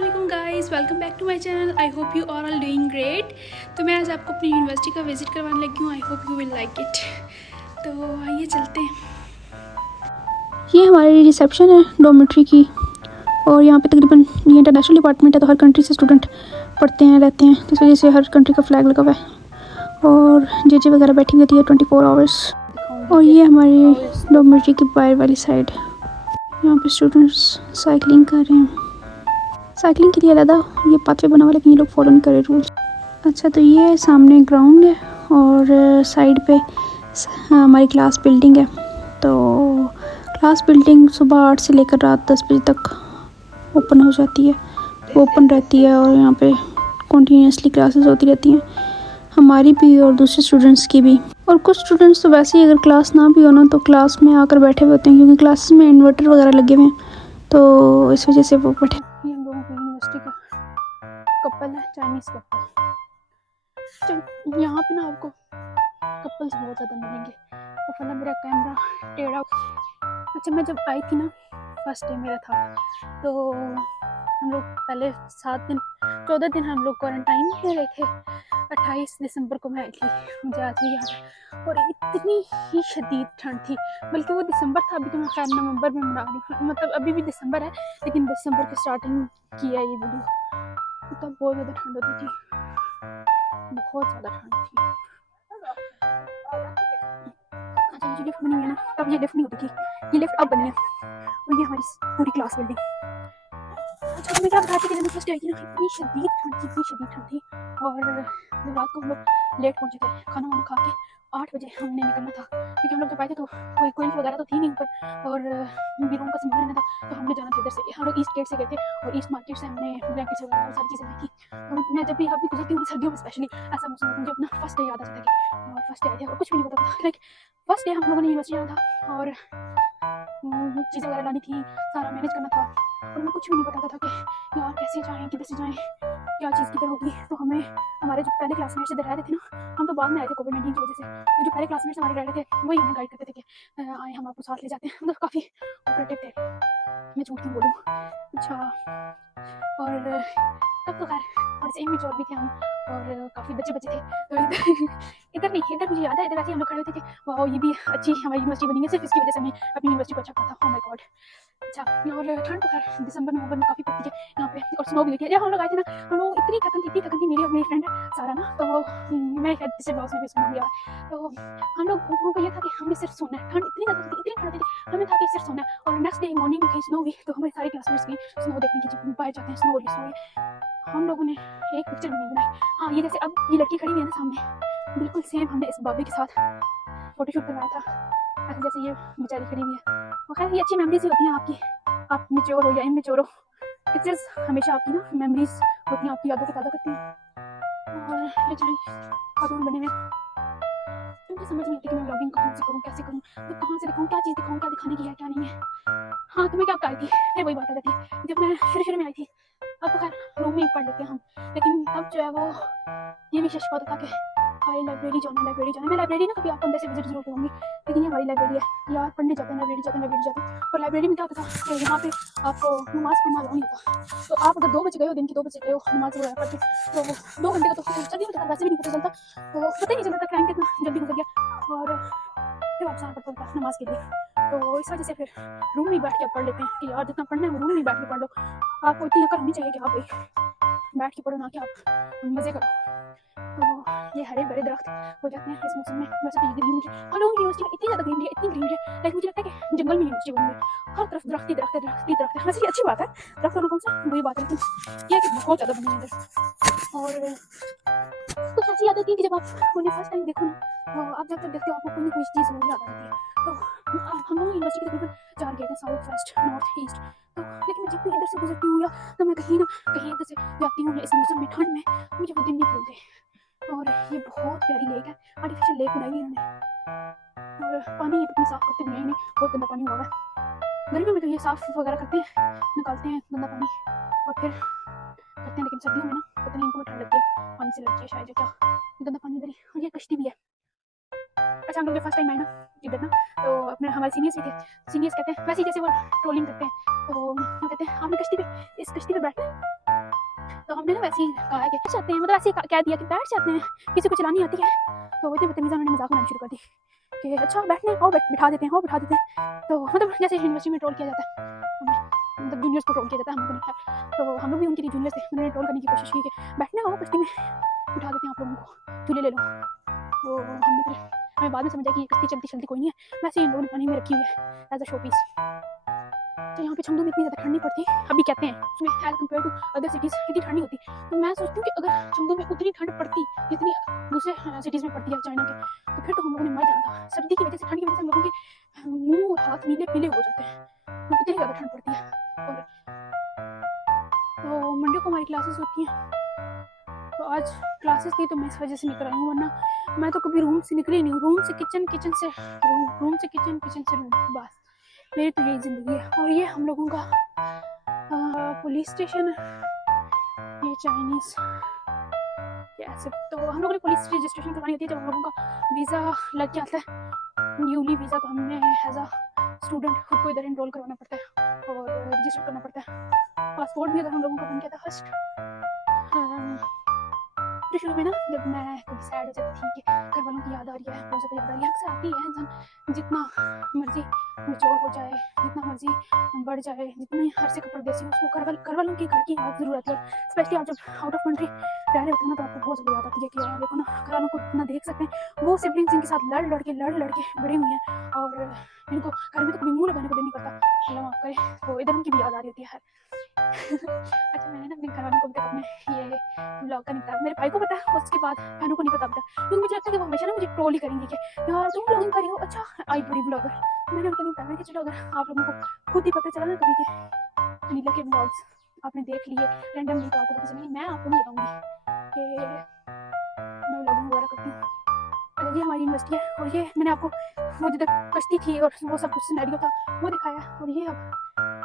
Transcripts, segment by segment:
Guys, welcome back to my channel. I hope you are all doing great. तो मैं आज आपको अपनी यूनिवर्सिटी का विज़िट करवाने लगी हूँ। आई hope you will like it. तो आइए चलते हैं। ये हमारी रिसेप्शन है डॉर्मेट्री की, और यहाँ पे तकरीबन ये इंटरनेशनल डिपार्टमेंट है, तो हर कंट्री से स्टूडेंट पढ़ते हैं रहते हैं, तो इस वजह से हर कंट्री का फ्लैग लगा हुआ है। और जेजे वगैरह बैठी हुई होती है 24 आवर्स। और ये हमारी डॉर्मेट्री की बाहर वाली साइड, यहाँ पे स्टूडेंट्स साइकिलिंग कर रहे हैं। साइकिलिंग के लिए अलग ये पाथवे बना हुआ, लेकिन ये लोग फॉलो नहीं कर रहे रूल्स। अच्छा, तो ये सामने ग्राउंड है और साइड पे हमारी क्लास बिल्डिंग है। तो क्लास बिल्डिंग सुबह 8 से लेकर रात 10 बजे तक ओपन हो जाती है, ओपन रहती है, और यहाँ पे कंटिन्यूसली क्लासेस होती रहती हैं, हमारी भी और दूसरे स्टूडेंट्स की भी। और कुछ स्टूडेंट्स तो वैसे ही अगर क्लास ना भी हो ना तो क्लास में आकर बैठे हुए होते हैं, क्योंकि क्लासेस में इन्वर्टर वगैरह लगे हुए हैं, तो इस वजह से वो बैठे। ये हम लोगों की यूनिवर्सिटी का कपल है, चाइनीज़ कपल। यहाँ पे ना आपको कपल्स बहुत ज़्यादा मिलेंगे। तो फला मेरा कैमरा टेढ़ा। अच्छा, मैं जब आई थी ना, फर्स्ट डे मेरा था, तो हम लोग पहले 14 दिन हम लोग क्वारंटाइन में रहे थे। 28 दिसंबर को मैं आई थी, मुझे आज भी याद है। और इतनी ही शदीद ठंड थी, बल्कि वो दिसंबर था। अभी तो मैं खैर नवंबर में मना रही हूँ, मतलब अभी भी दिसंबर है, लेकिन दिसंबर की स्टार्टिंग की है ये वीडियो। तब बहुत ज़्यादा ठंड होती थी, बहुत ज़्यादा ठंड थी। अच्छा, ये जो लिफ्ट बनी हुई है ना, तब ये लिफ्ट नहीं होती थी, ये लिफ्ट अब बनी है। और ये हमारी पूरी क्लास बिल्डिंग। अच्छा, तो मैं क्या बताती थी, जब मैं फर्स्ट आई थी ना, इतनी शदीद ठंड थी, इतनी शदीद ठंड थी। और जब रात को हम लोग लेट पहुंचे थे, खाना वाना खा के 8 बजे हमने निकलना था, क्योंकि हम लोग जब आए थे तो कोई कोई वगैरह तो थी नहीं ऊपर, और भी रूम का सामान लेना था, तो हमने जाना था इधर से। हम लोग ईस्ट गेट से गए थे, और ईस्ट मार्केट से हमने ब्लैंकेट्स वगैरह और सारी चीज़ें ली थी। और मैं जब भी यहाँ भी गुजरती हूँ सर्दियों में स्पेशली, ऐसा मौसम मुझे अपना फर्स्ट डे याद आ जाता है कि और फर्स्ट डे आए थे और कुछ भी नहीं पता था। लाइक फर्स्ट डे हम लोगों ने यूनिवर्सिटी आना था, और चीज़ें वगैरह लानी थी, सारा मैनेज करना था, और हमें कुछ भी नहीं पता था कि यार कैसे जाएँ, किधर से जाएँ, क्या चीज़ किधर होगी। तो हमें हमारे जो पहले क्लासमेट्स इधर रह रहे थे ना, हम तो बाद में आए थे कोविड-19 की वजह से, तो जो पहले क्लासमेट्स हमारे रह रहे थे वही हमें गाइड करते थे कि आए हम आपको साथ ले जाते हैं, मतलब काफ़ी कोऑपरेटिव थे, मैं झूठ क्यों बोलूँ। अच्छा, और तब तो खैर थोड़े से इमेच्योर भी थे हम, और काफ़ी बच्चे-बच्चे थे। तो इधर इधर नहीं, इधर मुझे याद है, इधर ऐसे ही हम लोग खड़े होते थे, वाओ ये भी अच्छी हमारी यूनिवर्सिटी बनी है, सिर्फ इसकी वजह से हमने अपनी यूनिवर्सिटी को अच्छा कहा था। Oh my God. अच्छा, और ठंड तो खैर दिसंबर नवंबर में काफ़ी पड़ती है यहाँ पे, और स्नो भी हुई थी। जब हम लोग आए थे ना, हम लोग इतनी थकन थी मेरी और मेरी फ्रेंड सारा ना, तो वो मैं शायद पिछले ब्लॉग्स में भी सुना लिया है। तो हम लोगों को ये था कि हमने सिर्फ सोना है, ठंड इतनी ज़्यादा थी, इतनी ठंड थी, हमें था कि सिर्फ सोना है। और नेक्स्ट डे मॉर्निंग में कहीं स्नो हुई, तो हमारे सारे क्लासमेट्स गए स्नो देखने की, जब बाहर जाते हैं स्नो हो रही है। हम लोगों ने एक पिक्चर भी नहीं बनाई। हाँ, ये जैसे अब ये लड़की खड़ी हुई है ना सामने, बिल्कुल सेम हमने इस बाबे के साथ फोटोशूट करवाया था, ऐसे जैसे ये बेचारी खड़ी हुई है। और खैर ये अच्छी मेमोरीज ही होती हैं आपकी, आप मेच्योर हो या इमेच्योर हो, पिक्चर्स हमेशा आपकी ना मेमोरीज होती हैं, आपकी यादों को ताज़ा करती हैं। और ये चाहे कार्टून बने हुए, तो मुझे समझ नहीं आती कि मैं व्लॉगिंग कहाँ से करूँ, कैसे करूँ, तो कहाँ से दिखाऊँ, क्या चीज़ दिखाऊँ, क्या दिखाने की है क्या नहीं है। हाँ, तो मैं क्या बताई थी, फिर वही बात आ जाती है, जब मैं शुरू में आई थी, अब तो खैर रूम में ही पढ़ लेते हैं हम, लेकिन तब जो है वो ये भी शश होता था कि हाय लाइब्रेरी जाना, लाइब्रेरी जाना। मैं लाइब्रेरी ना कभी आपको अंदर से विजिट जरूर करूँगी, लेकिन ये हमारी लाइब्रेरी है यार, पढ़ने जाते हैं, लाइब्रेरी जाते हैं, लाइब्रेरी जाते हैं। और लाइब्रेरी में क्या होता था कि यहाँ पे आपको नमाज़ पढ़ना अलाउ नहीं होता, तो आप अगर 2 बजे गए हो, दिन के 2 बजे गए हो नमाज़ वगैरह पढ़ के, तो 2 घंटे का तो सर्दी में तो वैसे भी नहीं पता चलता, तो पता ही नहीं चलता था टाइम कितना जल्दी गुजर गया। और फिर वापस आना पड़ता था नमाज़ के लिए, तो इस वजह से फिर रूम में ही बैठ के आप पढ़ लेते हैं कि यार जितना पढ़ना है वो रूम में ही बैठ के पढ़ लो। आपको इतनी अकल होनी चाहिए कि आप बैठ के पढ़ो, ना कि आप मज़े करो। तो ये हरे भरे दरख्त हो जाते हैं इस मौसम में। वैसे तो ये ग्रीनरी हम लोगों की यूनिवर्सिटी में इतनी ज़्यादा ग्रीनरी है, इतनी ग्रीनरी है, लाइक मुझे लगता है कि जंगल में यूनिवर्सिटी बनी है, हर तरफ दरख्त ही दरख्त है, दरख्त ही दरख्त है। वैसे ये अच्छी बात है, दरख्त होना कौन सा बुरी बात है, लेकिन ये है कि बहुत ज़्यादा बनी है इधर। और कुछ ऐसी याद आती है कि जब आप उन्हें फर्स्ट टाइम देखो ना, तो आप जब तक देखते हो आपको कोई ना कोई चीज़ ज़रूर याद आ जाती है। तो हम लोग यूनिवर्सिटी के तकरीबन 4 गेट हैं, साउथ वेस्ट नॉर्थ ईस्ट। तो लेकिन मैं जब भी इधर से गुजरती हूँ, या तो मैं कहीं ना कहीं इधर से जाती हूँ इस मौसम में ठंड में, मुझे वो दिन नहीं भूलते। और ये बहुत प्यारी लेक है, आर्टिफिशियल लेक बनाई है इन्होंने, और पानी इतनी साफ करते भी नहीं, बहुत गंदा पानी हुआ है। गर्मियों में तो ये साफ वगैरह करते हैं, निकालते हैं गंदा पानी और फिर करते हैं, लेकिन सर्दियों में ना पता नहीं इनको ठंड लगती है, पानी से लगती है शायद, या क्या, गंदा पानी इधर ही। और ये कश्ती भी है, अच्छा हम लोग जब फर्स्ट टाइम आए ना इधर ना, तो अपने हमारे सीनियर्स भी थे। सीनियर्स कहते हैं वैसे ही जैसे वो ट्रोलिंग करते हैं, तो वो कहते हैं आपने कश्ती पे इस कश्ती पे बैठना है। तो हमने ना वैसे ही कहा है कि बैठ जाते हैं, मतलब ऐसे ही कह दिया कि बैठ जाते हैं, किसी को चलानी आती है। तो वो इतने बदतमीज़ उन्होंने मजाक बनानी शुरू कर दी कि अच्छा बैठने आओ, बिठा देते हैं, आओ बिठा देते हैं। तो मतलब जैसे यूनिवर्सिटी में ट्रोल किया जाता है हमें, मतलब जूनियर्स को ट्रोल किया जाता है, हम लोगों को नहीं। तो हम लोग भी उनके जूनियर्स थे, उन्होंने ट्रोल करने की कोशिश की कि बैठने आओ कश्ती में, बिठा देते हैं आप लोगों को, झूले ले लो। तो हमने फिर हमें बाद में समझा कि ये कश्ती चलती चलती कोई नहीं है, वैसे ही इन लोगों ने पानी में रखी हुई है एज अ शो पीस। तो यहाँ पे चंदू में इतनी ज़्यादा ठंड नहीं पड़ती, अभी कहते हैं उसमें as compare to other cities इतनी ठंड नहीं होती। तो मैं सोचती हूँ कि अगर चंदू में उतनी ठंड पड़ती जितनी दूसरे सिटीज़ में पड़ती है चाइना के, तो फिर तो हम लोगों ने मर जाना था। सर्दी की वजह से, ठंड की वजह से हम लोगों के मुंह और हाथ नीले पीले हो जाते हैं, तो इतनी ज़्यादा ठंड पड़ती है। और तो मंडे को हमारी क्लासेस होती हैं, तो आज क्लासेस थी तो मैं इस वजह से निकल आई हूँ, वरना मैं तो कभी रूम से निकली नहीं हूँ। रूम से किचन, किचन से रूम, रूम से किचन, किचन से रूम, बस मेरी तो यही ज़िंदगी है। और ये हम लोगों का पुलिस स्टेशन है, ये चाइनीज़ कैसे। तो हम लोगों ने पुलिस रजिस्ट्रेशन करवानी होती है जब हम लोगों का वीज़ा लग जाता है, न्यूली वीज़ा। तो हमने एज अ स्टूडेंट खुद को इधर इनरोल करवाना पड़ता है और रजिस्टर करना पड़ता है। पासपोर्ट भी अगर हम लोगों का बन गया था फर्स्ट, तो शुरू में ना जब मैं कभी सैड हो जाती थी कि घर वालों की याद आ रही है, बहुत ज़्यादा याद आ रही है, अक्सर आती है। इंसान जितना मर्जी मैच्योर हो जाए, जितना मर्जी बढ़ जाए, जितने अरसे का परदेसी हो, उसको घर वालों की घर की याद ज़रूर आती है। स्पेशली आप जब आउट ऑफ कंट्री रह रहे होते हैं ना, तो आपको बहुत ज़्यादा याद आती है कि यार देखो ना, घर वालों को इतना देख सकते हैं, वो सिबलिंग्स जिनके साथ लड़ लड़ के बड़े हुए हैं और जिनको घर में तो कभी मुँह लगाने को दिल नहीं करता, अल्लाह माफ़ करे, तो इधर उनकी भी याद आ रही होती है। अच्छा मैंने ना अपने घर वालों को अभी तक अपने ये ब्लॉग का नहीं बताया, मेरे भाई को पता है, उसके बाद बहनों को नहीं पता अभी तक, क्योंकि मुझे लगता है कि वो हमेशा ना मुझे ट्रोल ही करेंगे कि यार तुम ब्लॉगिंग करी हो, अच्छा आई बड़ी ब्लॉगर। मैंने उनको नहीं बताया कि चलो अगर आप लोगों को खुद ही पता चला ना कभी के अनिला के ब्लॉग्स आपने देख लिए रैंडमली, तो आपको पता चला, मैं आपको नहीं बताऊंगी कि मैं ब्लॉगिंग वगैरह करती हूँ। ये हमारी यूनिवर्सिटी है और ये मैंने आपको वो जिधर कश्ती थी और वो सब कुछ सिनेरियो था वो दिखाया, और ये अब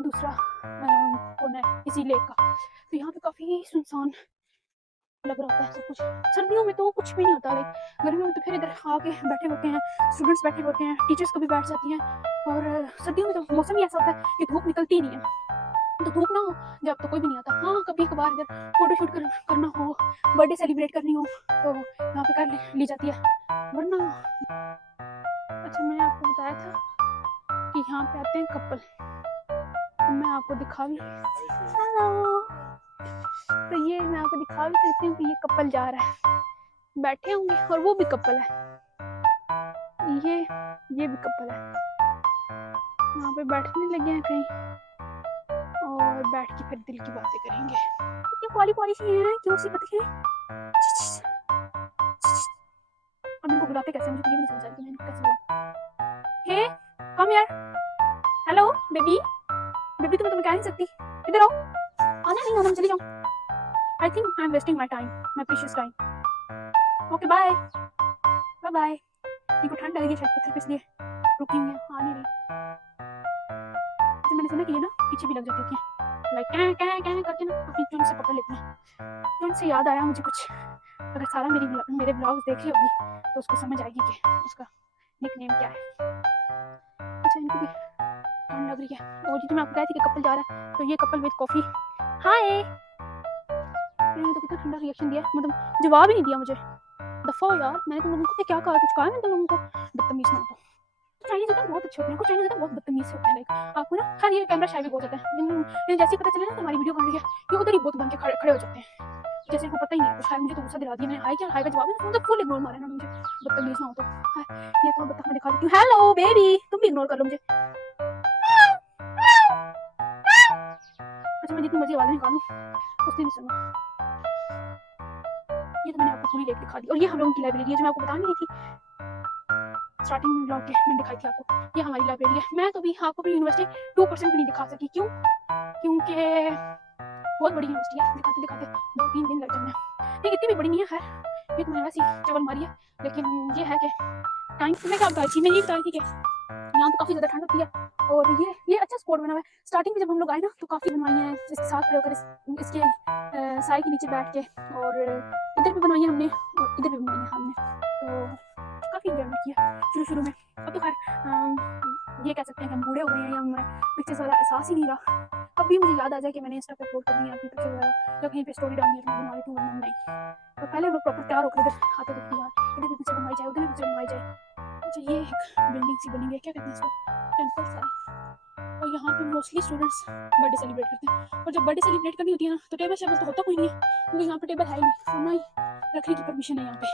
दूसरा कोना है इसी लेक का। तो यहाँ पे काफ़ी सुनसान लग रहा होता है सब कुछ। सर्दियों में तो कुछ भी नहीं होता, लाइक गर्मियों में तो फिर इधर आके बैठे होते हैं, स्टूडेंट्स बैठे होते हैं, टीचर्स को भी बैठ जाती हैं। और सर्दियों में तो मौसम ही ऐसा होता है कि धूप निकलती ही नहीं है, तो धूप ना हो जब तो कोई भी नहीं आता। हाँ कभी कभार इधर फोटोशूट करना हो, बर्थडे सेलिब्रेट करनी हो, तो यहाँ पे कर ली जाती है, वरना। अच्छा मैंने आपको बताया था कि यहाँ पे आते हैं कपल, तो मैं आपको दिखा भी, हेलो, तो ये मैं आपको दिखा भी सकती हूँ कि ये कपल जा रहा है, बैठे होंगे और वो भी कपल है, ये भी कपल है, यहाँ पे बैठने लगे हैं कहीं और बैठ के फिर दिल की बातें करेंगे। इतनी पॉली पॉली सी है, क्यों सी बतखे। अब इनको बुलाते कैसे, मुझे तो ये भी नहीं समझ आ रही कि मैं इनको कैसे बुलाऊं। हे कम यार, हेलो बेबी, बेबी तुम्हें कह नहीं सकती, इधर आओ, आना नहीं आना, चली जाऊँ। I think I am wasting my time, my precious time. Okay bye bye bye. इनको ठंड लगेगी शायद पत्थर पे, इसलिए रुकी हुई है, आ नहीं रही। मैंने सुना कि ये ना पीछे भी लग जाती है, लाइक क्या करके ना अपनी चुन से पकड़ लेती है। चुन से याद आया मुझे कुछ, अगर सारा मेरे ब्लॉग्स देख ली होगी तो उसको समझ आएगी कि उसका निकनेम क्या है। अच्छा इनको भी ठंड लग रही है, और जो मैं आपको कही थी कि कपल जा रहा है, तो ये कपल विद कॉफी। हाय, इन्होंने तो कितना ठंडा रिएक्शन दिया, मतलब जवाब ही नहीं दिया मुझे। दफा हो यार, मैंने तुम लोगों को क्या कहा, कुछ कहा मैंने तुम लोगों को, बदतमीज ना हो। चाइनीज होते हैं बहुत अच्छे होते हैं, कुछ चाइनीज होते हैं बहुत बदतमीज होते हैं, लाइक आपको ना हर ये कैमरा शाय भी बहुत होता है, जिन्हें जैसे पता चले ना कि हमारी वीडियो बन रही है, ये उधर ही बहुत बन के खड़े हो जाते हैं, जैसे इनको पता ही नहीं है कुछ। हाय मुझे तो गुस्सा दिला दिया, मैंने हाय क्या, हाय का जवाब है तो फुल इग्नोर मारा ना मुझे, बदतमीज ना हो तो। हाय ये कौन बता, मैं दिखा देती हूँ, हेलो बेबी, तुम भी इग्नोर कर लो मुझे। अच्छा मैं जितनी मर्जी आवाज़ निकालूं उसने नहीं सुना। ये तो मैंने आपको पूरी लेक दिखा दी, और ये हम लोगों की लाइब्रेरी है जो मैं आपको बता नहीं रही थी स्टार्टिंग में ब्लॉग के, मैंने दिखाई थी आपको, ये हमारी लाइब्रेरी है। मैं तो भी आपको भी यूनिवर्सिटी 2% भी नहीं दिखा सकी, क्यों, क्योंकि बहुत बड़ी यूनिवर्सिटी है, दिखाते दिखाते 2-3 दिन लग जाने। ये इतनी भी बड़ी नहीं है, खैर ये तो मैंने वैसे ही चवल मारी है, लेकिन ये है कि टाइम मैं क्या बता रही थी, मैं ये बता रही थी कि यहाँ तो काफ़ी ज़्यादा ठंड होती है। और ये अच्छा स्पॉट बना हुआ है। स्टार्टिंग में जब हम लोग आए ना तो काफ़ी बनवाई हैं इसके साथ खड़े होकर इसके साए के नीचे बैठ के, और इधर भी बनवाई है हमने और इधर भी बनवाई है हमने, तो काफ़ी इंजॉयमेंट किया शुरू में। अब तो खैर ये कह सकते हैं कि हम बूढ़े हो गए हैं या हमें पिक्चर्स वाला एहसास ही नहीं रहा। कभी मुझे याद आ जाए कि मैंने इंस्टा पे अपलोड करनी है अपनी पिक्चर वगैरह या कहीं पे स्टोरी डालनी है तो मैं बनवा लेती हूँ, वरना नहीं। तो पहले हम लोग प्रॉपर तैयार होकर इधर आते थे कि यार इधर भी पिक्चर बनवाई जाए, उधर भी पिक्चर बनवाई जाए। अच्छा ये एक बिल्डिंग सी बनी हुई है, क्या कहते हैं इसको, टेम्पल सा है। और यहाँ पे मोस्टली स्टूडेंट्स बर्थडे सेलिब्रेट करते हैं। और जब बर्थडे सेलिब्रेट करनी होती है ना तो टेबल शेबल तो होता कोई नहीं है, क्योंकि यहाँ पे टेबल है ही नहीं और ना ही रखने की परमिशन है यहाँ पे।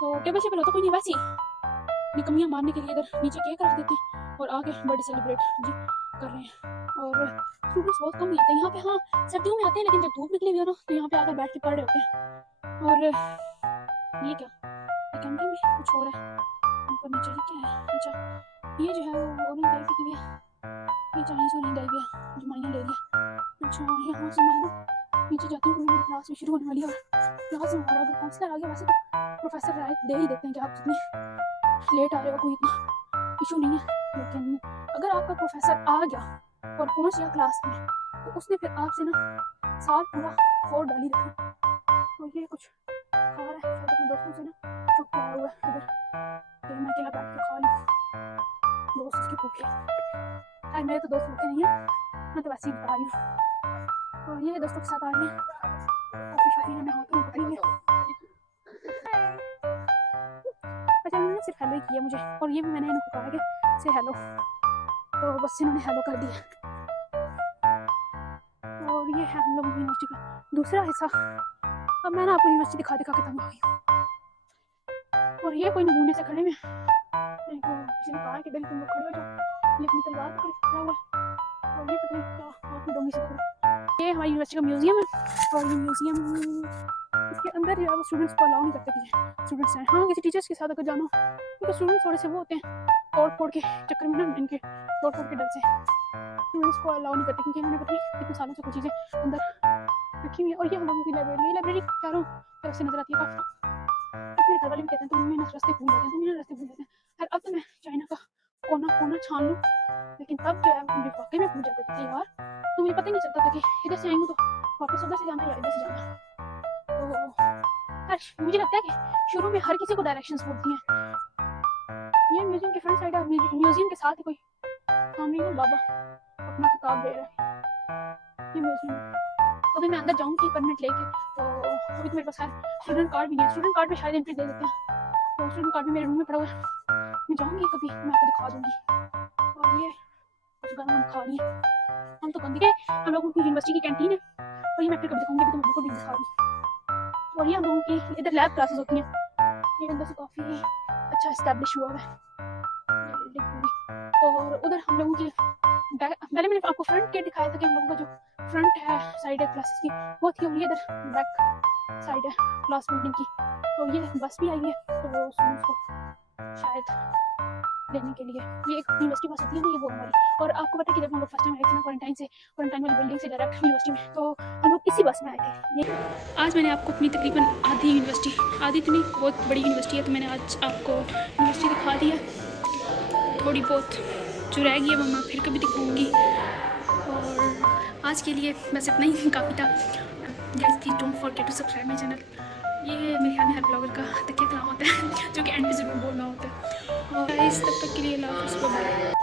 तो टेबल शेबल होता कोई नहीं, वैसे ही निकमियाँ मारने के लिए इधर नीचे केक रख देते हैं और आगे बर्थडे सेलिब्रेट जी कर रहे हैं। और स्टूडेंट्स बहुत कम ही आते हैं यहाँ पे। हाँ सर्दियों में आते हैं, लेकिन जब धूप निकली हुई हो ना तो यहाँ पे आकर बैठ के पढ़ रहे होते हैं। और ये क्या, ये कैमरे में कुछ हो रहा है ऊपर नीचे, ये क्या है। अच्छा ये जो है वो ओरियन टाइप की भी है, ये चाइनीज ओरियन टाइप है जो माइना ले लिया। अच्छा यहाँ से मैं ना नीचे जाती हूँ, मेरी क्लास भी शुरू होने वाली है। और क्लास में हमारा अगर काउंसलर आ गया, वैसे तो प्रोफेसर राय दे ही देते हैं कि आप जितने लेट आ रहे हो कोई इतना इशू नहीं है, लेकिन अगर आपका प्रोफेसर आ गया और पहुँच गया क्लास में तो उसने फिर आपसे ना साल पूरा फोड़ डाली रखा। तो ये कुछ खा रहा है शायद अपने दोस्तों से ना छुप के आया हुआ है इधर, तो मैं अकेला बैठ के खा लूँ, दोस्त उसके भूखे। खैर मेरे तो दोस्त भूखे नहीं है, मैं तो वैसे ही बता रही हूँ। और ये दोस्तों के साथ आ रही है कॉफी शॉफी हमने हाथ में पकड़ी है। अच्छा इन्होंने सिर्फ हेलो ही किया मुझे, और ये भी मैंने इनको कहा कि से हेलो, तो बस इन्होंने हेलो कर दिया। और ये है हम लोग यूनिवर्सिटी का दूसरा हिस्सा। अब मैं ना आपको यूनिवर्सिटी दिखा दिखा के तंग आ गई। और ये कोई नमूने से खड़े में किसी ने कहा कि बिल्कुल तुम लोग खड़े हो जाओ, ये अपनी तलवार पकड़ के खड़ा हुआ है और ये पता नहीं क्या हाथ में डोंगी से पकड़ा। ये हमारी यूनिवर्सिटी का म्यूजियम है, और ये म्यूजियम इसके अंदर जो है वो स्टूडेंट्स को अलाउ नहीं करते कि स्टूडेंट्स हैं। हाँ किसी टीचर्स के साथ अगर जाना, क्योंकि स्टूडेंट्स थोड़े से वो होते हैं तोड़ फोड़ के चक्कर में ना, इनके तोड़ फोड़ के डर से स्टूडेंट्स को अलाउ नहीं करते, क्योंकि इन्होंने पता नहीं कितने सालों से कुछ चीज़ें अंदर रखी हुई है। और ये हम लोगों की लाइब्रेरी, ये लाइब्रेरी चारों तरफ से नजर आती है काफी। मेरे घर वाले भी कहते हैं तुम ना रास्ते भूल जाते हैं, तुम ना रास्ते भूल जाते हैं। यार अब तो मैं चाइना का कोना कोना छान लूँ, लेकिन तब जो है मुझे वाकई में भूल जाते थे यार। तो मुझे पता ही नहीं चलता था कि इधर से आई हूँ तो वापस उधर से जाना या इधर से जाना। तो यार मुझे लगता है कि शुरू में हर किसी को डायरेक्शंस बोलती हैं। ये म्यूजियम के फ्रंट साइड है, म्यूजियम के साथ ही कोई सामने ना बाबा अपना किताब दे रहा है। ये म्यूजियम अभी मैं अंदर जाऊँगी परमिट लेके, तो अभी तो मेरे पास स्टूडेंट कार्ड भी नहीं है। स्टूडेंट कार्ड पे शायद एंट्री दे देते हैं, तो स्टूडेंट कार्ड भी मेरे रूम में पड़ा हुआ है। मैं जाऊँगी कभी मैं आपको दिखा दूँगी। और ये कुछ गर्म हम खा रही हैं, हम तो गंदे हम लोगों की यूनिवर्सिटी की कैंटीन है, और ये मैं फिर कभी दिखाऊँगी, अभी तो मैं बिल्कुल भी दिखा रही। और ये हम लोगों की इधर लैब क्लासेस होती हैं, ये अंदर से काफ़ी अच्छा इस्टेब्लिश हुआ है ये बिल्डिंग पूरी। और उधर हम लोगों की पहले मैंने आपको फ्रंट गेट दिखाया था कि हम लोगों का जो फ्रंट है साइड है क्लासेस की वो थी, और ये इधर बैक साइड है क्लास बिल्डिंग की। तो ये बस भी आई है तो स्टूडेंट्स को शायद लेने के लिए, ये एक यूनिवर्सिटी बस होती है ना ये वो हमारी। और आपको पता है कि जब हम लोग फर्स्ट टाइम आए थे ना क्वारंटाइन वाली बिल्डिंग से डायरेक्ट यूनिवर्सिटी में, तो हम लोग इसी बस में आए थे। ये आज मैंने आपको अपनी तकरीबन आधी यूनिवर्सिटी, आधी तो नहीं बहुत बड़ी यूनिवर्सिटी है, तो मैंने आज आपको यूनिवर्सिटी दिखा दी है। थोड़ी बहुत जो रह गई है वो मैं फिर कभी दिखाऊंगी। और आज के लिए बस इतना ही काफ़ी था। Please don't forget to subscribe my channel. ये मेरे ख्याल में हर ब्लॉगर का तकिया कलाम होता है जो कि एंड में ज़रूर बोलना होता है। और इस तब तक के लिए अल्लाह हाफ़िज़।